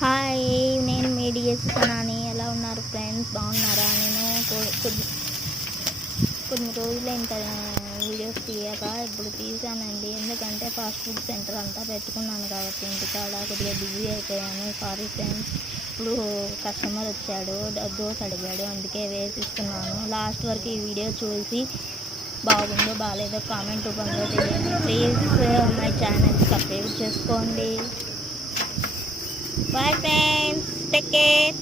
హాయ్, నేను మీ డిఎస్ సనాని. ఎలా ఉన్నారు ఫ్రెండ్స్? బాగున్నారా? నేను కొన్ని రోజులైన వీడియోస్ తీయక ఇప్పుడు తీసానండి. ఎందుకంటే ఫాస్ట్ ఫుడ్ సెంటర్ అంతా పెట్టుకున్నాను కాబట్టి ఇంటికాడ కొద్దిగా బిజీ అయిపోయాను. Sorry friends. ఇప్పుడు కస్టమర్ వచ్చాడు, దోశ అడిగాడు, అందుకే వేసిస్తున్నాను. లాస్ట్ వరకు ఈ వీడియో చూసి బాగుందో బాగాలేదో కామెంట్ రూపంలో తెలియండి. ప్లీజ్ మై ఛానల్ సబ్స్క్రైబ్ చేసుకోండి. Bye friends, take care.